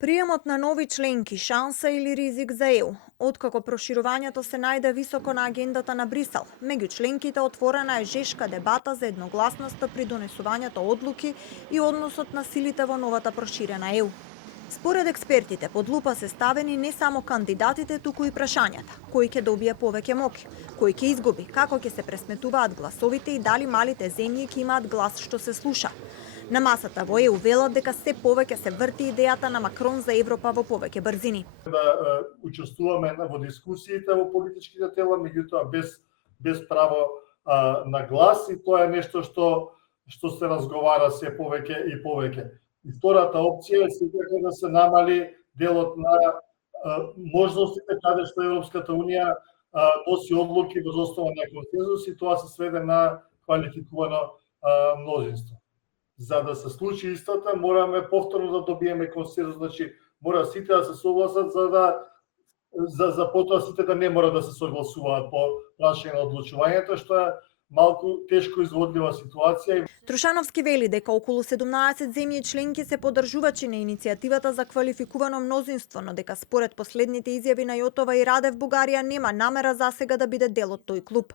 Приемот на нови членки, шанса или ризик за ЕУ? Откако проширувањето се најде високо на агендата на Брисел, меѓу членките отворена е жешка дебата за едногласноста при донесувањето одлуки и односот на силите во новата проширена ЕУ. Според експертите, под лупа се ставени не само кандидатите, туку и прашањата. Кој ќе добие повеќе моќ? Кој ќе изгуби? Како ќе се пресметуваат гласовите и дали малите земји ќе имаат глас што се слуша? На масата во ЕУ велат дека се повеќе се врти идејата на Макрон за Европа во повеќе брзини. Да учествуваме во дискусиите во политичките тела, меѓутоа без право на глас, и тоа е нешто што се разговара се повеќе и повеќе. И втората опција е секако да се намали делот на можностите каде што Европската унија носи одлуки во основа на консензус, и тоа се сведе на квалификувано мнозинство. За да се случи истото, мораме повторно да добиеме консензус, значи мора сите да се согласат за потоа сите да не мора да се согласуваат по прашање на одлучувањето, што е малку тешко изводлива ситуација. Трушановски вели дека околу 17 земји членки се поддржувачи на иницијативата за квалификувано мнозинство, но дека според последните изјави на Јотова и Радев, Бугарија нема намера засега да биде дел од тој клуб.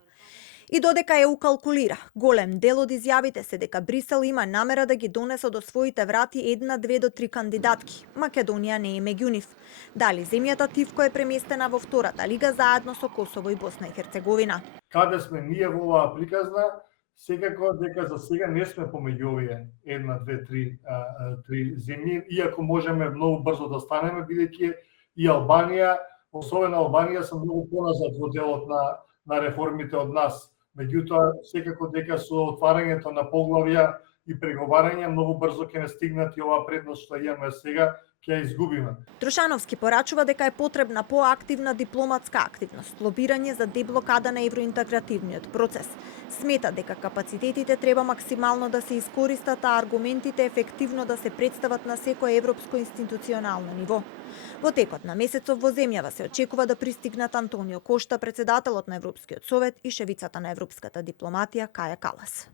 И додека ЕУ калкулира, голем дел од изјавите се дека Брисел има намера да ги донесе до своите врати 1, 2 до 3 кандидатки. Македонија не е меѓу нив. Дали земјата Тивко е преместена во втората лига заедно со Косово и Босна и Херцеговина? Каде сме ние во оваа приказна, секако дека за сега не сме помеѓу овие 1, 2, 3 земји, иако можеме многу брзо да станеме, бидејќи и Албанија, особено Албанија, се многу поназад во делот на реформите од нас. Меѓутоа, секако дека со отварањето на поглавја и преговарање многу брзо ќе не стигнат и оваа предност што имаме сега, ќе ја изгубиме. Трушановски порачува дека е потребна поактивна дипломатска активност, лобирање за деблокада на евроинтегративниот процес. Смета дека капацитетите треба максимално да се искористат, а аргументите ефективно да се представат на секое европско институционално ниво. Во текот на месецов во земјава се очекува да пристигнат Антонио Кошта, председателот на Европскиот совет, и шефицата на европската дипломатија Каја Калас.